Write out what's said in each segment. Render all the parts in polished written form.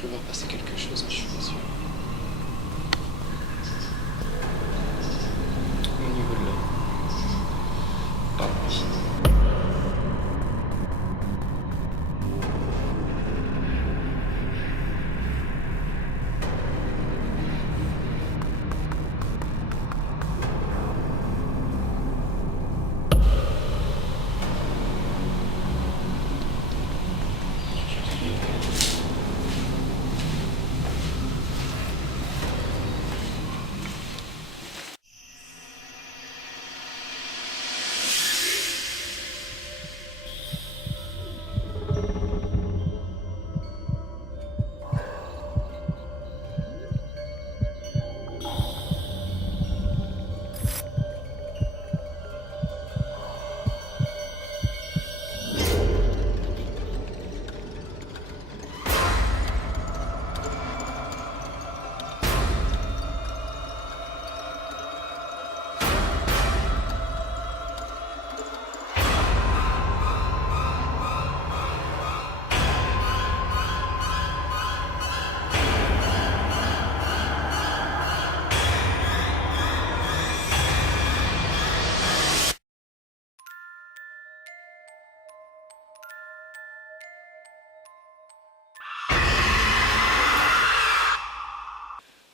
cru voir passer quelque chose, mais je suis pas sûr. Au niveau de là. Ah oui.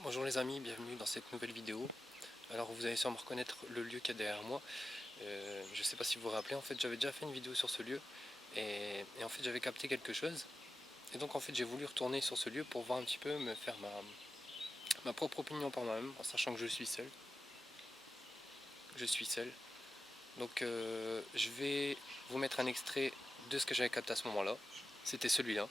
Bonjour les amis, bienvenue dans cette nouvelle vidéo. Alors vous allez sûrement reconnaître le lieu qui est derrière moi. Je ne sais pas si vous vous rappelez, en fait j'avais déjà fait une vidéo sur ce lieu et en fait j'avais capté quelque chose. Et donc en fait j'ai voulu retourner sur ce lieu pour voir un petit peu, me faire ma propre opinion par moi-même, en sachant que je suis seul. Donc je vais vous mettre un extrait de ce que j'avais capté à ce moment-là. C'était celui-là.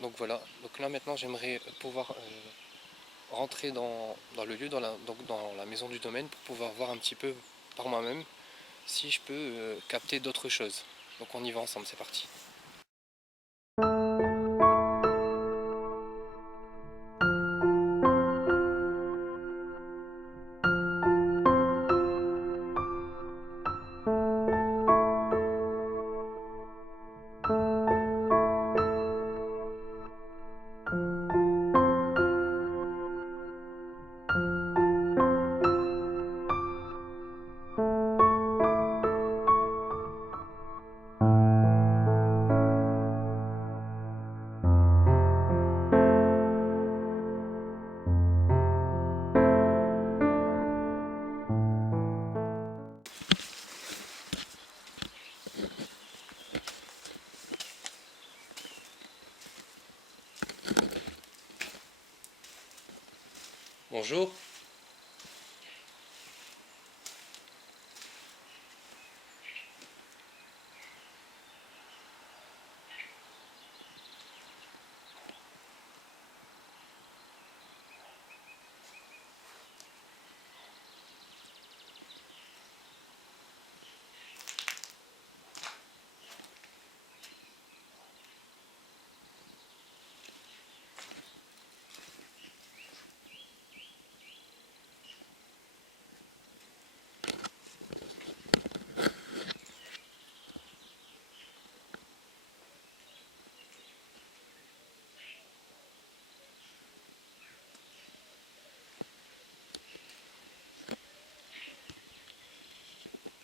Donc voilà, donc là maintenant j'aimerais pouvoir rentrer dans le lieu, donc dans la maison du domaine pour pouvoir voir un petit peu par moi-même si je peux capter d'autres choses. Donc on y va ensemble, c'est parti. Bonjour.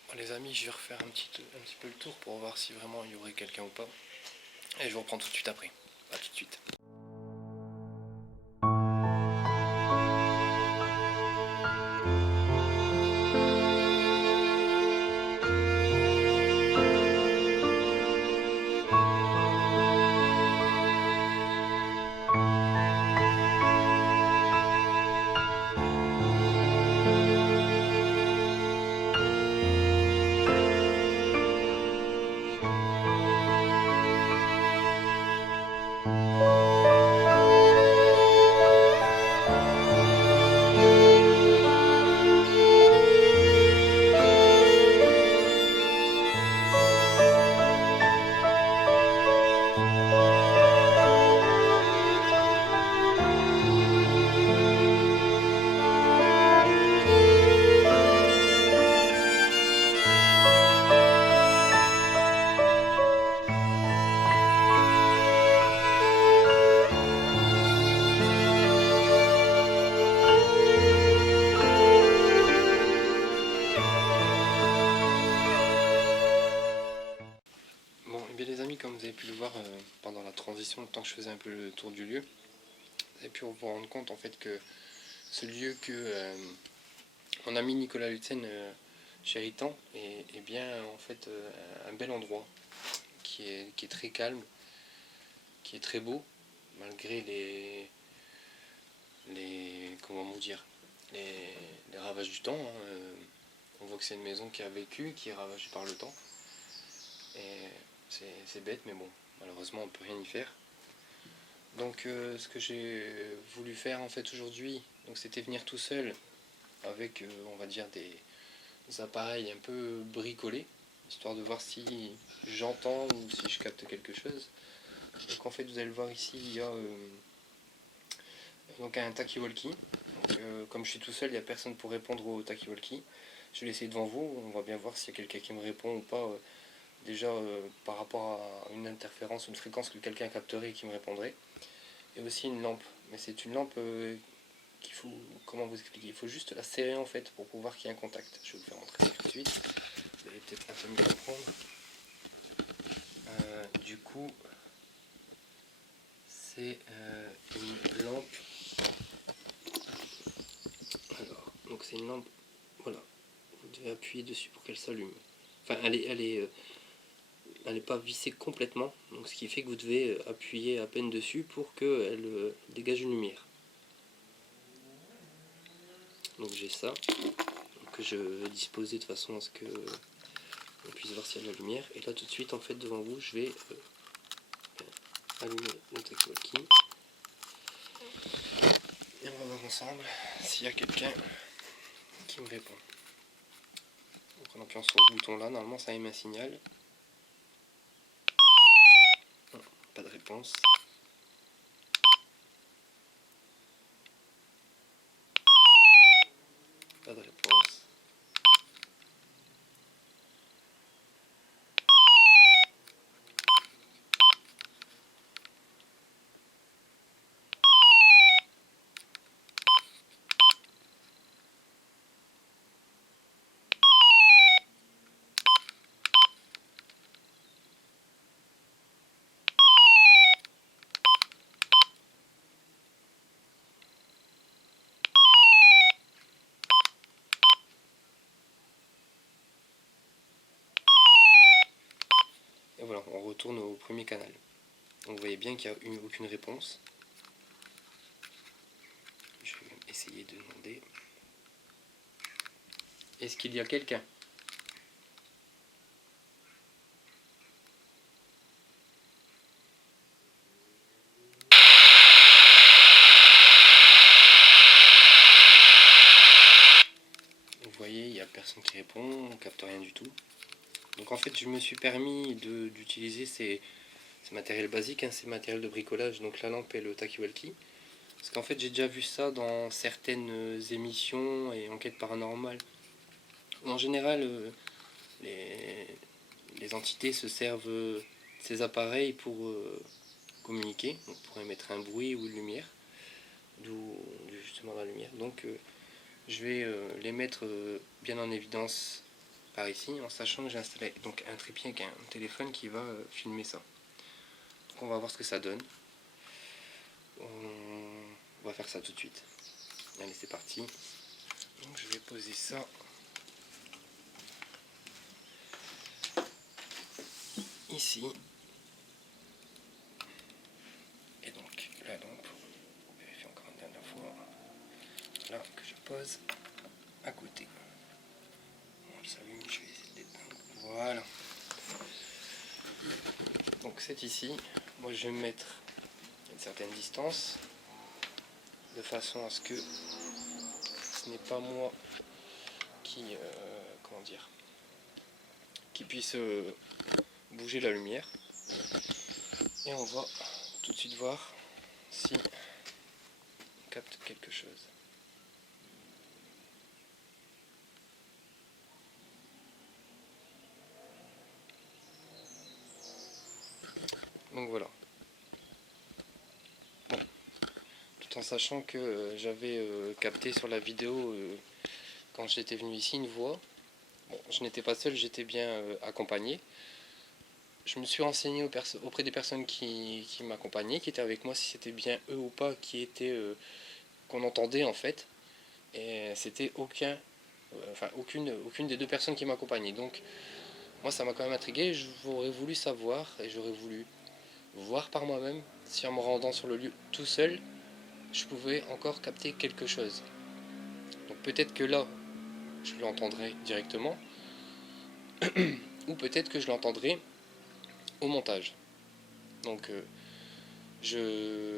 Bon, les amis, je vais refaire un petit peu le tour pour voir si vraiment il y aurait quelqu'un ou pas. Et je vous reprends tout de suite après. A tout de suite. transition, le temps que je faisais un peu le tour du lieu, vous avez pu vous rendre compte en fait que ce lieu que mon ami Nicolas Lutzen chérit tant est bien en fait un bel endroit qui est très calme, qui est très beau, malgré comment vous dire, les ravages du temps. On voit que c'est une maison qui a vécu, qui est ravagée par le temps. Et c'est bête, mais bon, malheureusement on peut rien y faire. Donc ce que j'ai voulu faire en fait aujourd'hui, donc c'était venir tout seul avec on va dire des appareils un peu bricolés, histoire de voir si j'entends ou si je capte quelque chose. Donc en fait vous allez le voir ici, il y a donc un talkie-walkie. Comme je suis tout seul, il n'y a personne pour répondre au talkie-walkie. Je vais l'essayer devant vous, on va bien voir s'il y a quelqu'un qui me répond ou pas. Déjà par rapport à une interférence, une fréquence que quelqu'un capterait et qui me répondrait. Et aussi une lampe, mais c'est une lampe qu'il faut, comment vous expliquer, il faut juste la serrer en fait pour pouvoir qu'il y ait un contact. Je vais vous faire montrer ça tout de suite, vous allez peut-être un peu mieux comprendre. Du coup, c'est une lampe. Alors, donc c'est une lampe, voilà, vous devez appuyer dessus pour qu'elle s'allume. Enfin, elle n'est pas vissée complètement, donc ce qui fait que vous devez appuyer à peine dessus pour qu'elle dégage une lumière. Donc j'ai ça, que je vais disposer de façon à ce que on puisse voir s'il y a de la lumière. Et là tout de suite en fait devant vous je vais allumer le talkie-walkie. Et on va voir ensemble s'il y a quelqu'un qui me répond. Donc en appuyant sur le bouton là, normalement ça émet un signal. Non, pas de réponse. Pas de réponse. Et voilà, on retourne au premier canal. Donc vous voyez bien qu'il n'y a eu aucune réponse. Je vais essayer de demander. Est-ce qu'il y a quelqu'un ? Vous voyez, il n'y a personne qui répond, on ne capte rien du tout. Donc en fait, je me suis permis d'utiliser ces matériels basiques, hein, ces matériels de bricolage, donc la lampe et le talkie-walkie. Parce qu'en fait, j'ai déjà vu ça dans certaines émissions et enquêtes paranormales. En général, les entités se servent de ces appareils pour communiquer, donc pour émettre un bruit ou une lumière, d'où justement la lumière. Donc je vais les mettre bien en évidence par ici, en sachant que j'ai installé donc un trépied avec un téléphone qui va filmer ça. Donc on va voir ce que ça donne. On va faire ça tout de suite. Allez, c'est parti. Donc je vais poser ça ici. Et donc la lampe, on vérifie encore une dernière fois. Là que je pose à côté. On s'allume, je vais essayer de l'éteindre. Voilà. Donc c'est ici. Moi je vais me mettre à une certaine distance, de façon à ce que ce n'est pas moi qui comment dire, qui puisse bouger la lumière. Et on va tout de suite voir si on capte quelque chose. Donc voilà. Bon, tout en sachant que j'avais capté sur la vidéo quand j'étais venu ici une voix. Bon, je n'étais pas seul, j'étais bien accompagné. je me suis renseigné auprès des personnes qui m'accompagnaient, qui étaient avec moi, si c'était bien eux ou pas qu'on entendait en fait. Et c'était aucune des deux personnes qui m'accompagnaient. Donc moi ça m'a quand même intrigué, j'aurais voulu savoir et j'aurais voulu voir par moi-même si en me rendant sur le lieu tout seul, je pouvais encore capter quelque chose. Donc peut-être que là, je l'entendrai directement, ou peut-être que je l'entendrai au montage. Donc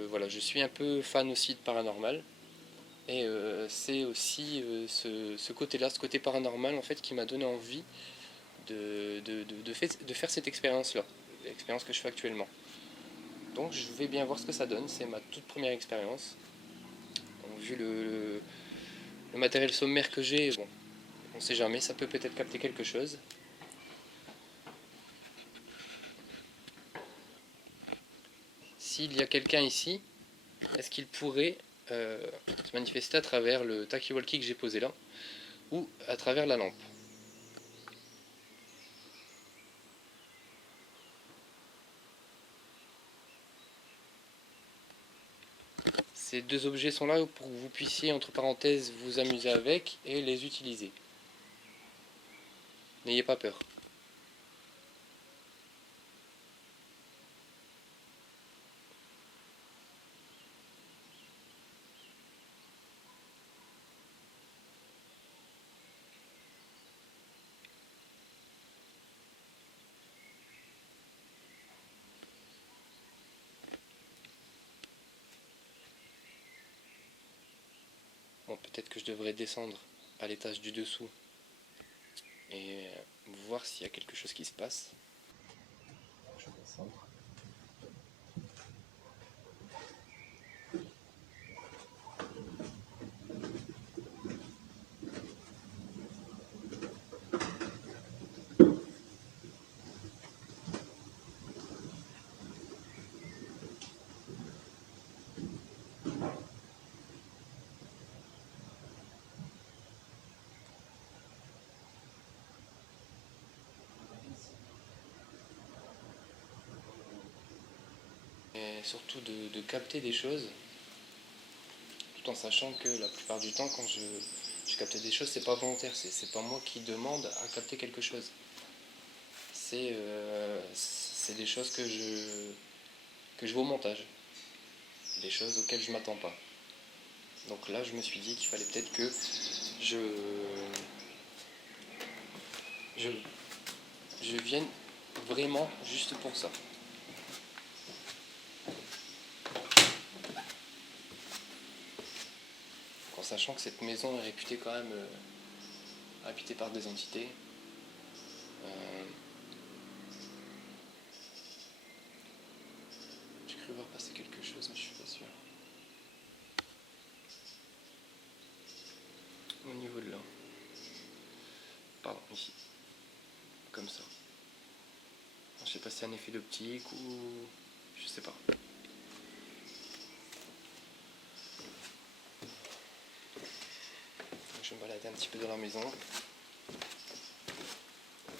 voilà, je suis un peu fan aussi de paranormal. Et c'est aussi ce côté-là, ce côté paranormal en fait qui m'a donné envie de faire cette expérience-là, l'expérience que je fais actuellement. Donc je vais bien voir ce que ça donne, c'est ma toute première expérience. Bon, vu le matériel sommaire que j'ai, bon, on sait jamais, ça peut peut-être capter quelque chose. S'il y a quelqu'un ici, est-ce qu'il pourrait se manifester à travers le talkie-walkie que j'ai posé là, ou à travers la lampe? Ces deux objets sont là pour que vous puissiez, entre parenthèses, vous amuser avec et les utiliser. N'ayez pas peur. Bon, peut-être que je devrais descendre à l'étage du dessous et voir s'il y a quelque chose qui se passe. Je vais descendre. Et surtout de capter des choses, tout en sachant que la plupart du temps, quand je capte des choses, c'est pas volontaire, c'est pas moi qui demande à capter quelque chose. C'est des choses que je vois au montage, des choses auxquelles je m'attends pas. Donc là, je me suis dit qu'il fallait peut-être que je, je, je vienne vraiment juste pour ça. En sachant que cette maison est réputée quand même habitée par des entités. J'ai cru voir passer quelque chose, mais je suis pas sûr. Au niveau de là. Pardon, ici. Comme ça. Je sais pas si c'est un effet d'optique ou... Je sais pas. Je vais me balader un petit peu dans la maison.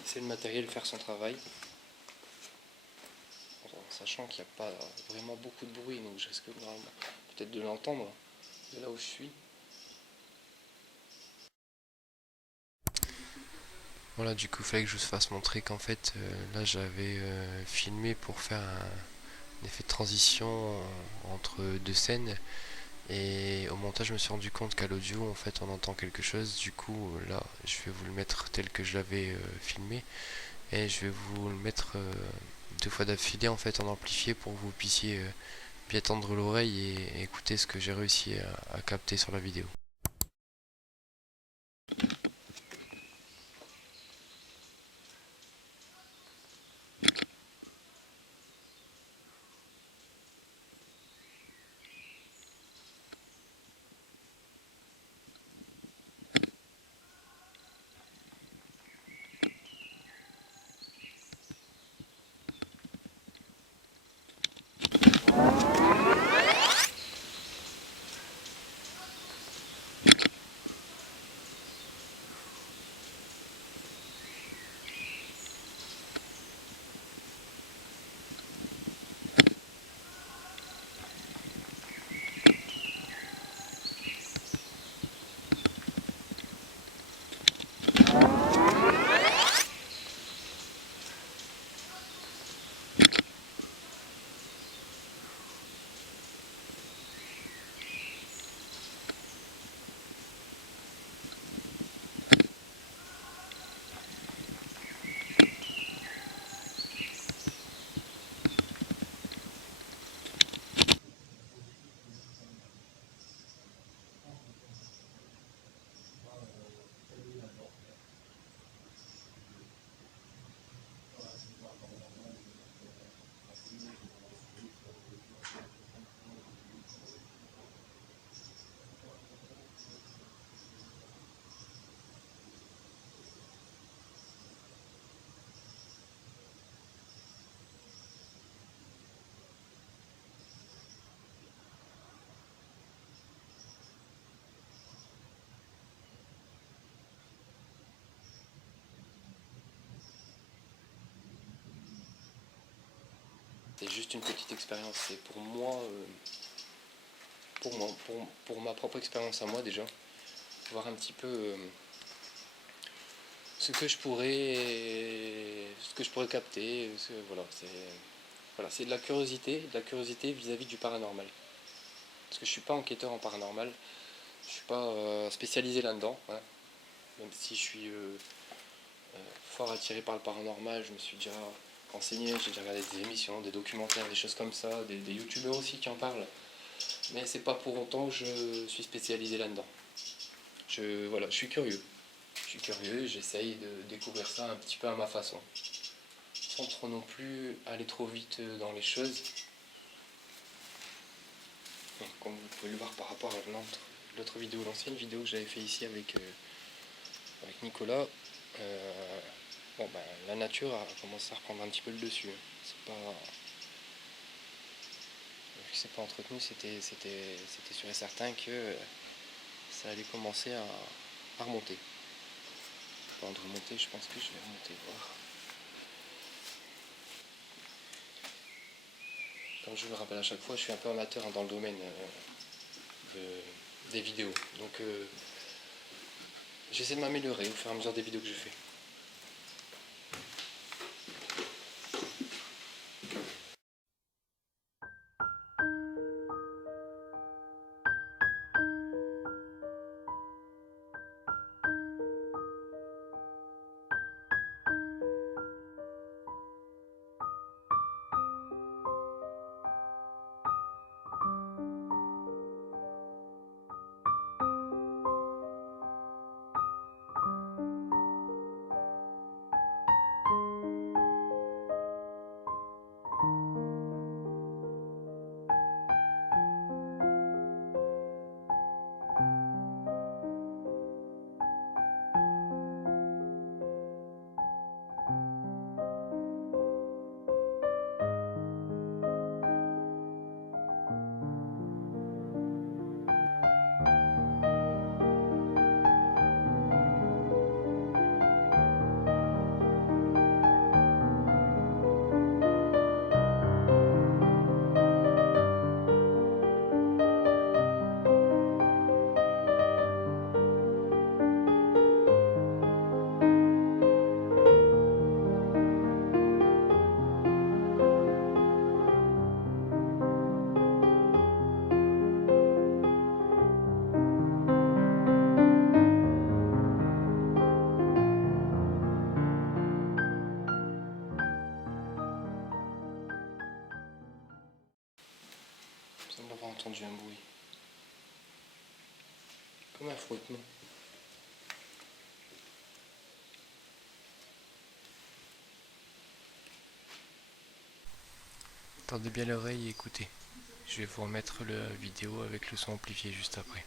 Essayer le matériel faire son travail. En sachant qu'il n'y a pas vraiment beaucoup de bruit, donc je risque peut-être de l'entendre de là où je suis. Voilà, du coup, il fallait que je vous fasse montrer qu'en fait, là, j'avais filmé pour faire un effet de transition entre deux scènes. Et au montage, je me suis rendu compte qu'à l'audio, en fait, on entend quelque chose. Du coup, là, je vais vous le mettre tel que je l'avais filmé. Et je vais vous le mettre deux fois d'affilée, en fait, en amplifié pour que vous puissiez bien tendre l'oreille et écouter ce que j'ai réussi à capter sur la vidéo. C'est juste une petite expérience, c'est pour moi, pour ma propre expérience à moi déjà, voir un petit peu ce que je pourrais capter. Voilà, c'est de la curiosité vis-à-vis du paranormal. Parce que je suis pas enquêteur en paranormal, je suis pas spécialisé là-dedans, hein. Même si je suis fort attiré par le paranormal, je me suis déjà renseigné, j'ai déjà regardé des émissions, des documentaires, des choses comme ça, des youtubeurs aussi qui en parlent. Mais c'est pas pour autant que je suis spécialisé là-dedans. Voilà, je suis curieux. Je suis curieux et j'essaye de découvrir ça un petit peu à ma façon. Sans trop non plus aller trop vite dans les choses. Donc, comme vous pouvez le voir par rapport à l'autre vidéo, l'ancienne vidéo que j'avais fait ici avec Nicolas, la nature a commencé à reprendre un petit peu le dessus. C'est pas, vu que c'est pas entretenu, c'était sûr et certain que ça allait commencer à remonter. Avant de remonter, je pense que je vais remonter voir. Comme je le rappelle à chaque fois, je suis un peu amateur dans le domaine des vidéos. Donc j'essaie de m'améliorer au fur et à mesure des vidéos que je fais. Vous semble avoir entendu un bruit. Comme un frottement. Tendez bien l'oreille et écoutez. Je vais vous remettre la vidéo avec le son amplifié juste après.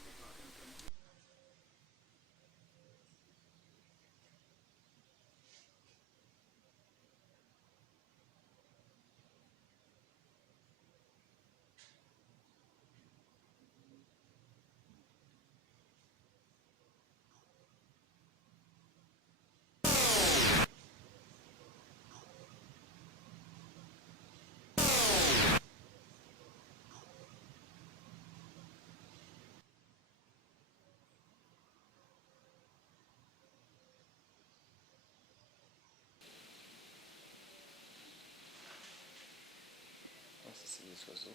Ah, ça c'est des oiseaux.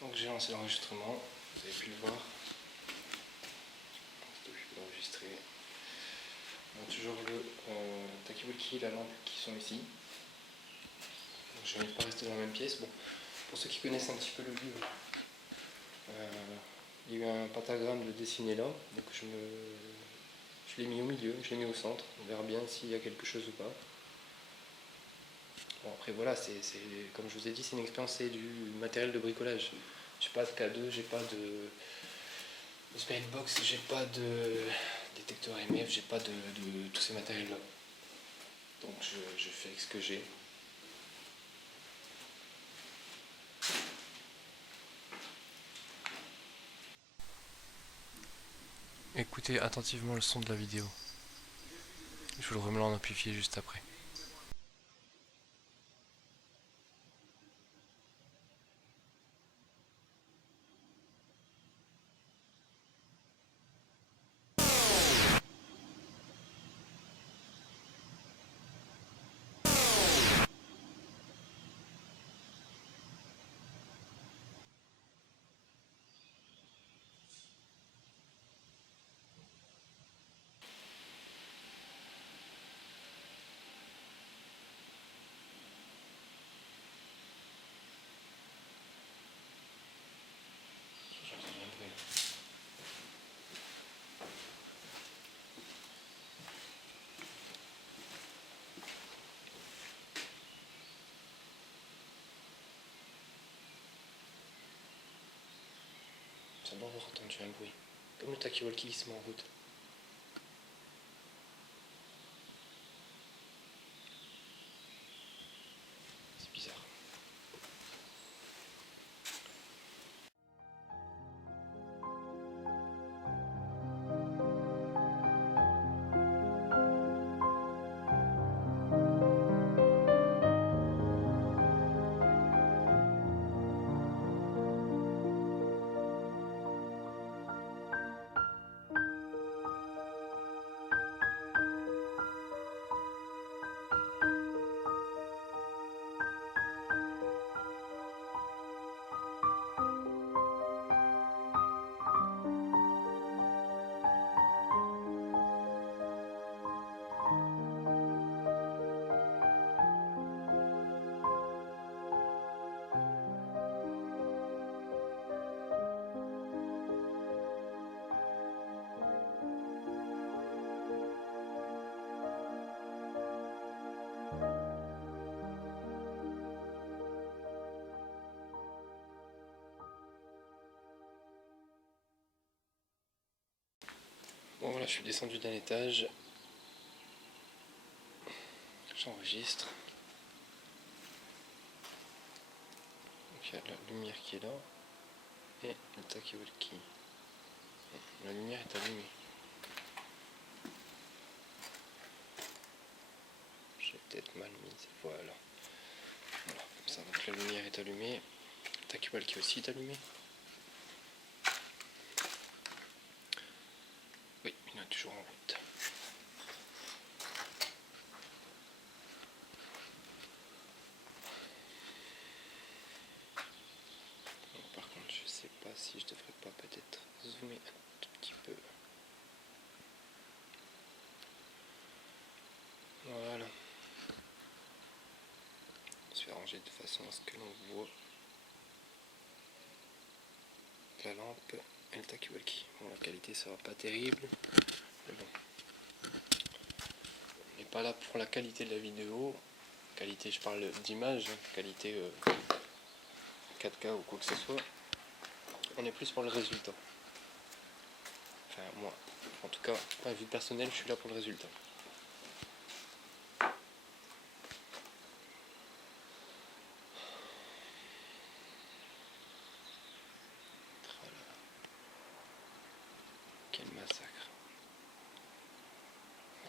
Donc j'ai lancé l'enregistrement, vous avez pu le voir. Je peux enregistrer. On a toujours le talkie-walkie et la lampe qui sont ici. Donc je ne vais pas rester dans la même pièce. Bon, pour ceux qui connaissent un petit peu le lieu, il y a eu un pentagramme de dessiné là, donc je l'ai mis au milieu, je l'ai mis au centre. On verra bien s'il y a quelque chose ou pas. Bon, après voilà, comme je vous ai dit, c'est une expérience, c'est du matériel de bricolage. J'ai pas de K2, j'ai pas Spellbox, j'ai pas de détecteur MF, j'ai pas de tous ces matériels là. Donc je fais avec ce que j'ai. Écoutez attentivement le son de la vidéo. Je vous le remets en amplifié juste après. Ça doit avoir entendu un bruit. Comme le talkie-walkie qui se met en route. C'est bizarre. Bon voilà, je suis descendu d'un étage. J'enregistre. Donc il y a la lumière qui est là. Et le talkie-walkie. La lumière est allumée. J'ai peut-être mal mise. Voilà. Voilà, comme ça. Donc la lumière est allumée. Le talkie-walkie aussi est allumé. Oui, il est toujours en route. Bon, par contre, je sais pas si je devrais pas peut-être zoomer un tout petit peu. Voilà. Je vais ranger de façon à ce que l'on voit la lampe et le talkie-walkie. Bon, la qualité sera pas terrible, mais bon. On n'est pas là pour la qualité de la vidéo. Qualité, je parle d'image, qualité 4K ou quoi que ce soit. On est plus pour le résultat. Enfin, moi, en tout cas, à vue personnelle, je suis là pour le résultat. Quel massacre.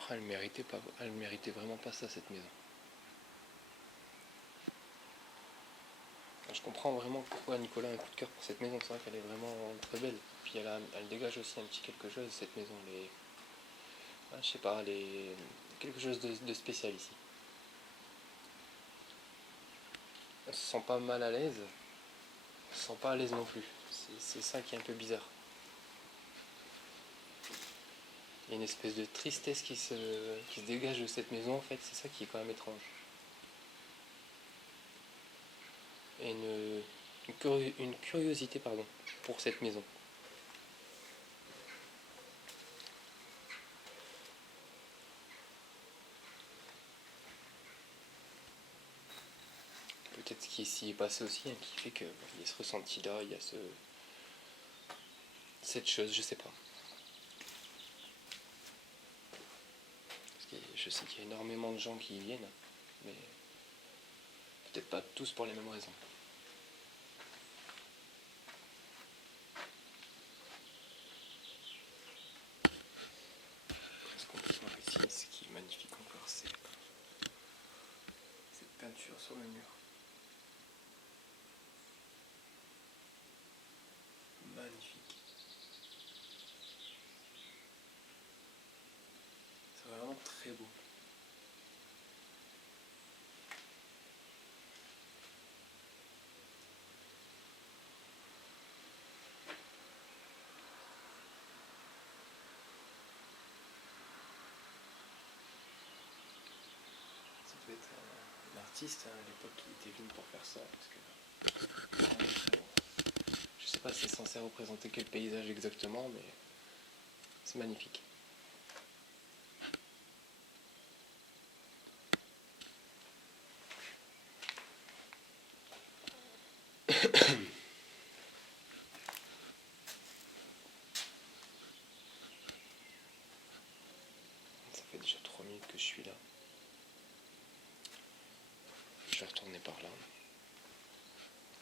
Elle méritait vraiment pas ça, cette maison. Je comprends vraiment pourquoi Nicolas a un coup de cœur pour cette maison. C'est vrai qu'elle est vraiment très belle. Puis elle dégage aussi un petit quelque chose, cette maison. Je sais pas, quelque chose de spécial ici. On se sent pas mal à l'aise. On se sent pas à l'aise non plus. C'est ça qui est un peu bizarre. Il y a une espèce de tristesse qui se dégage de cette maison, en fait. C'est ça qui est quand même étrange. Et une curiosité, pardon, pour cette maison. Peut-être ce qui s'y est passé aussi, hein, qui fait qu'il y a ce ressenti là, il y a cette chose, je sais pas. Parce que je sais qu'il y a énormément de gens qui y viennent, mais peut-être pas tous pour les mêmes raisons. Ce qu'on peut voir ici, ce qui est magnifique encore, c'est cette peinture sur le mur. Magnifique. C'est vraiment très beau. Ça devait être un artiste hein, à l'époque qui était venu pour faire ça. Parce que, vraiment très beau. Je sais pas si c'est censé représenter quel paysage exactement, mais c'est magnifique. Ça fait déjà 3 minutes que je suis là. Je vais retourner par là.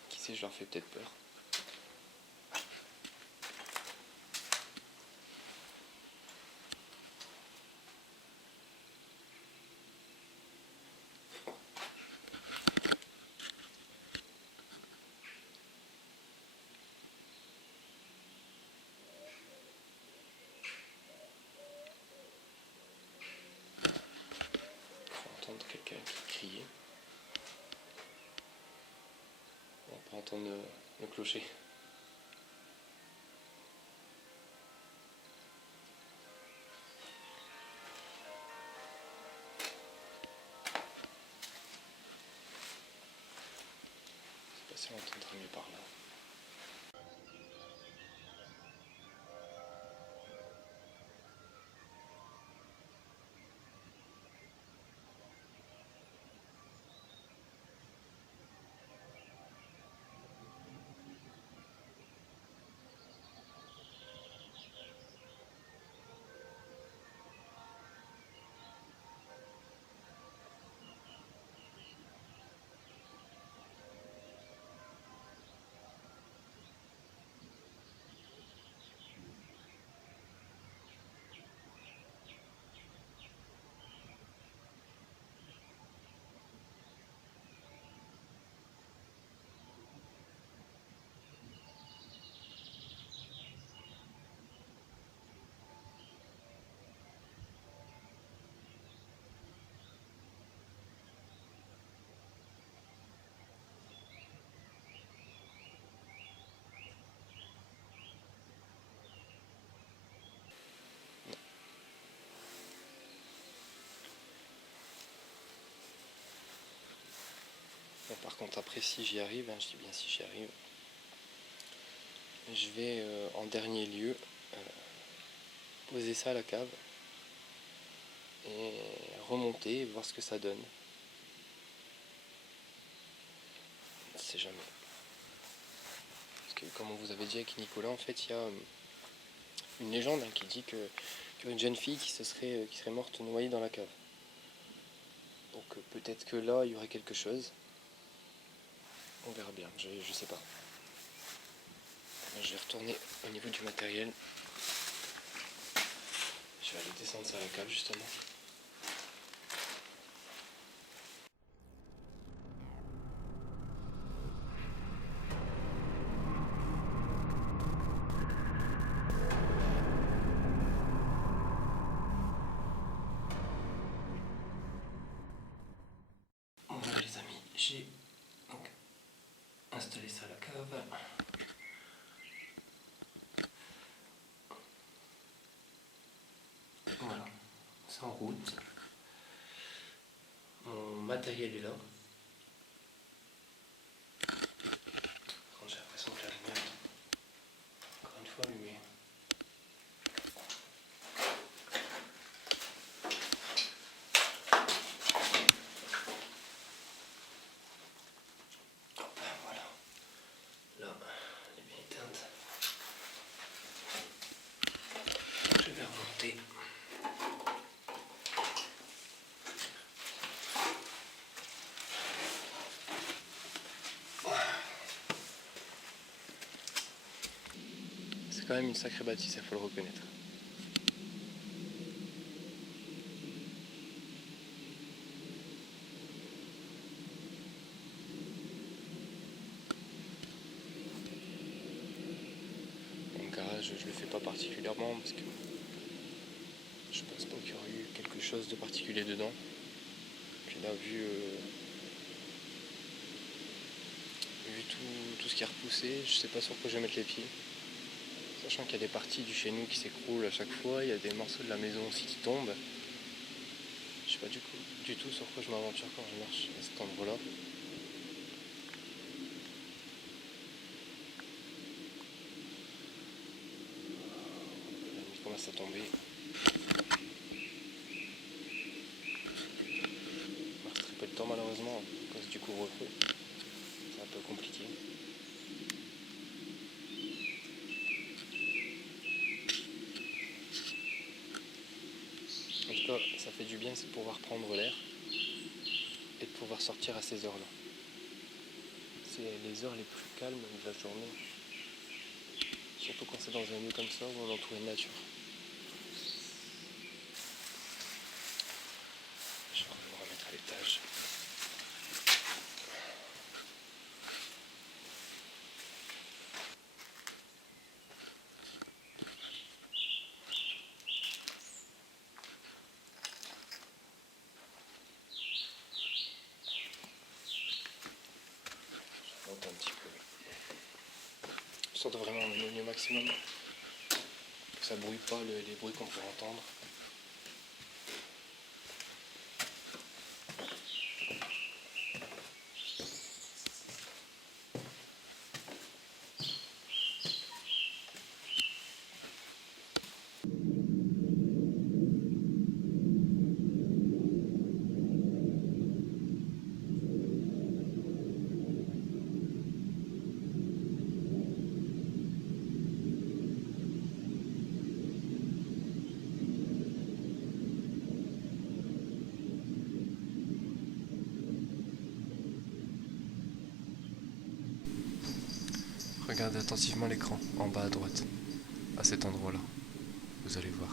Qui sait, je leur fais peut-être peur. Faut entendre quelqu'un qui crie. On peut entendre le clocher. Je sais pas si on entendrait mieux par là. Bon, par contre, après, si j'y arrive, hein, je dis bien si j'y arrive, je vais en dernier lieu poser ça à la cave et remonter et voir ce que ça donne. On ne sait jamais. Parce que comme on vous avait dit avec Nicolas, en fait, il y a une légende hein, qui dit qu'il y a une jeune fille qui serait morte noyée dans la cave. Donc peut-être que là, il y aurait quelque chose. On verra bien, je sais pas. Je vais retourner au niveau du matériel. Je vais aller descendre ça à la cave justement. Voilà les amis, j'ai donc installé ça à la cave. Voilà, c'est en route. Mon matériel est là. Quand j'ai l'impression que la lumière est encore une fois allumée. Voilà. Là, elle est bien éteinte. quand même une sacrée bâtisse, il faut le reconnaître. Le garage, je le fais pas particulièrement parce que je pense pas qu'il y aurait eu quelque chose de particulier dedans. Puis là, vu tout ce qui est repoussé, je sais pas sur quoi je vais mettre les pieds. Sachant qu'il y a des parties du chez nous qui s'écroulent à chaque fois, il y a des morceaux de la maison aussi qui tombent. Je sais pas du tout sur quoi je m'aventure quand je marche à cet endroit-là. La nuit commence à tomber. Il reste très peu de temps malheureusement à cause du couvre-feu. C'est un peu compliqué. En tout cas, ça fait du bien, c'est de pouvoir prendre l'air et de pouvoir sortir à ces heures-là. C'est les heures les plus calmes de la journée. Surtout quand c'est dans un lieu comme ça où on est entouré de nature. Je vais me remettre à l'étage. Je monte un petit peu. Histoire de vraiment m'éloigner au maximum. Que ça brouille pas les bruits qu'on peut entendre. Regardez attentivement l'écran, en bas à droite, à cet endroit-là. Vous allez voir.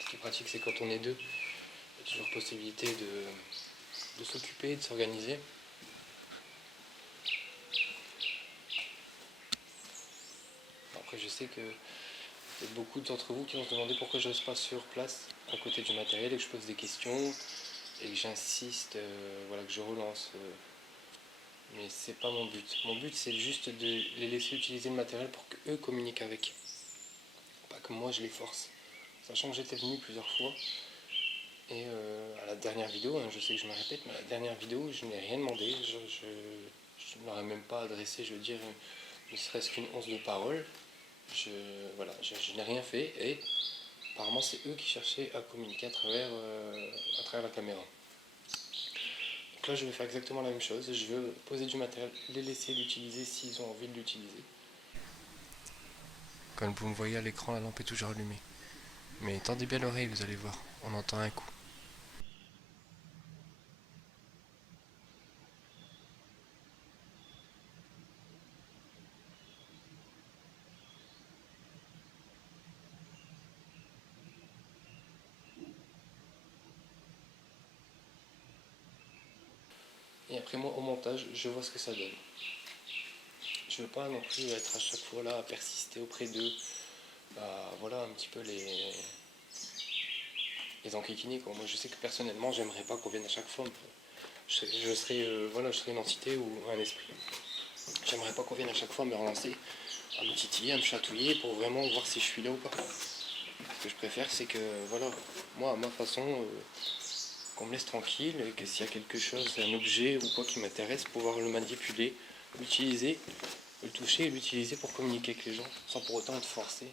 Ce qui est pratique, c'est quand on est deux, il y a toujours possibilité de s'occuper, de s'organiser. Après, je sais que il y a beaucoup d'entre vous qui vont se demander pourquoi je reste pas sur place à côté du matériel et que je pose des questions et que j'insiste, voilà, que je relance mais c'est pas mon but. Mon but c'est juste de les laisser utiliser le matériel pour qu'eux communiquent avec. Pas que moi je les force. Sachant que j'étais venu plusieurs fois et à la dernière vidéo, hein, je sais que je me répète, mais à la dernière vidéo je n'ai rien demandé. Je ne leur ai même pas adressé, je veux dire, ne serait-ce qu'une once de parole. Voilà, je n'ai rien fait et apparemment c'est eux qui cherchaient à communiquer à travers la caméra. Donc là je vais faire exactement la même chose, je veux poser du matériel, les laisser l'utiliser s'ils ont envie de l'utiliser. Comme vous me voyez à l'écran, la lampe est toujours allumée. Mais tendez bien l'oreille, vous allez voir, on entend un coup. Et après moi au montage, je vois ce que ça donne. Je veux pas non plus être à chaque fois là à persister auprès d'eux, voilà un petit peu les enquiquiner quoi. Moi je sais que personnellement j'aimerais pas qu'on vienne à chaque fois. Je serais une entité ou un esprit. J'aimerais pas qu'on vienne à chaque fois me relancer, à me titiller, à me chatouiller pour vraiment voir si je suis là ou pas. Ce que je préfère c'est que voilà, moi à ma façon, qu'on me laisse tranquille et que s'il y a quelque chose, un objet ou quoi qui m'intéresse, pouvoir le manipuler, l'utiliser, le toucher et l'utiliser pour communiquer avec les gens sans pour autant être forcé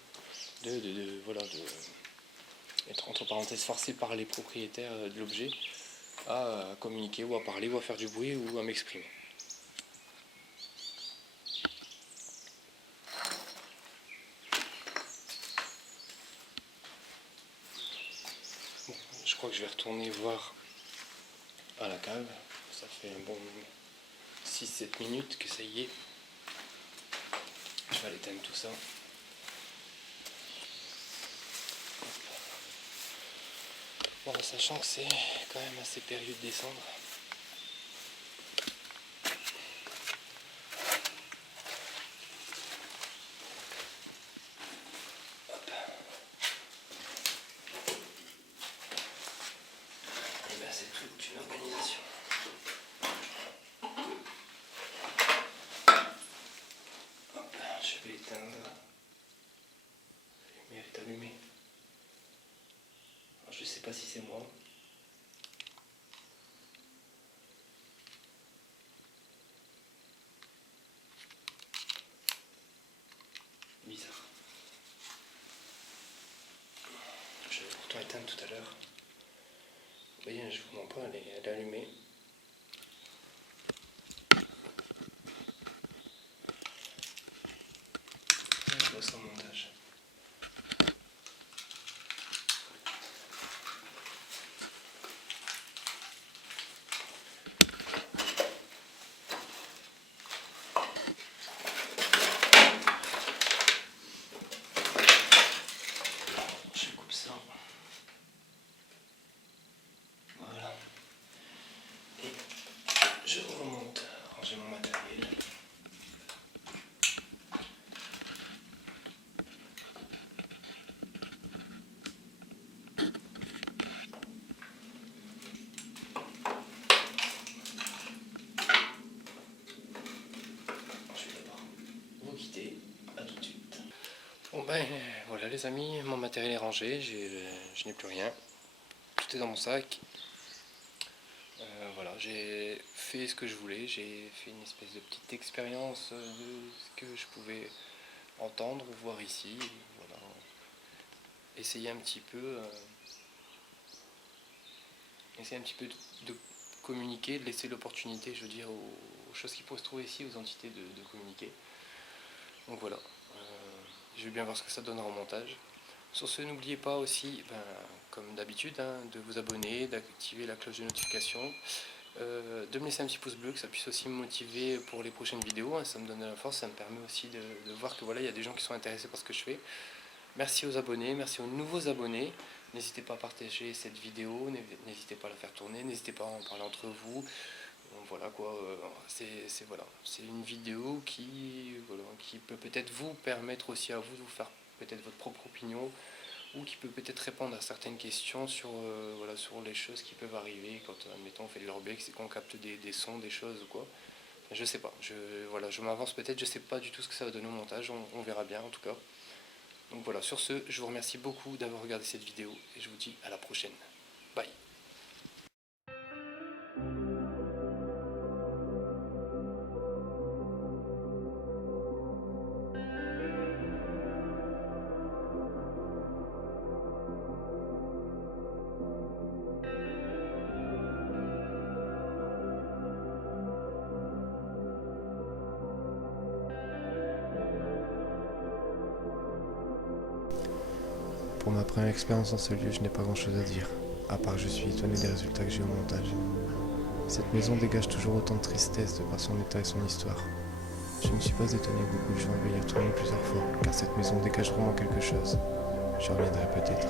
être entre parenthèses forcé par les propriétaires de l'objet à communiquer ou à parler ou à faire du bruit ou à m'exprimer. Bon, je crois que je vais retourner voir à la cave. Ça fait un bon 6-7 minutes que ça y est. Je vais aller éteindre tout ça. Bon, sachant que c'est quand même assez périlleux de descendre. Et bien c'est toute une organisation. Hop, je vais éteindre. La lumière est allumée. Alors, je sais pas si c'est moi. Bizarre. Je vais pourtant éteindre tout à l'heure. Vous voyez, je vous mens pas, elle est allumée. Je vois ça en montage. Je coupe ça. Voilà. Et je remonte, ranger mon matériel. Je vais d'abord vous quitter. À tout de suite. Bon ben voilà les amis, mon matériel est rangé, je n'ai plus rien. Tout est dans mon sac. Voilà, j'ai fait ce que je voulais, j'ai fait une espèce de petite expérience de ce que je pouvais entendre ou voir ici. Voilà. Essayer un petit peu, de communiquer, de laisser l'opportunité, je veux dire, aux choses qui pourraient se trouver ici, aux entités de communiquer. Donc voilà, je vais bien voir ce que ça donnera en montage. Sur ce, n'oubliez pas aussi, comme d'habitude, hein, de vous abonner, d'activer la cloche de notification, de me laisser un petit pouce bleu, que ça puisse aussi me motiver pour les prochaines vidéos, hein, ça me donne de la force, ça me permet aussi de voir que voilà, il y a des gens qui sont intéressés par ce que je fais. Merci aux abonnés, merci aux nouveaux abonnés. N'hésitez pas à partager cette vidéo, n'hésitez pas à la faire tourner, n'hésitez pas à en parler entre vous. Voilà quoi, c'est une vidéo qui peut peut-être vous permettre aussi à vous de vous faire peut-être votre propre opinion ou qui peut peut-être répondre à certaines questions sur les choses qui peuvent arriver quand, admettons, on fait de l'urbex et qu'on capte des sons, des choses ou quoi. Je sais pas, voilà, je m'avance peut-être, je sais pas du tout ce que ça va donner au montage, on verra bien en tout cas. Donc voilà, sur ce, je vous remercie beaucoup d'avoir regardé cette vidéo et je vous dis à la prochaine. Bye. Pour ma première expérience dans ce lieu, je n'ai pas grand chose à dire, à part que je suis étonné des résultats que j'ai au montage. Cette maison dégage toujours autant de tristesse de par son état et son histoire. Je ne suis pas étonné que beaucoup de gens veuillent y retourner plusieurs fois, car cette maison dégage vraiment quelque chose. Je reviendrai peut-être.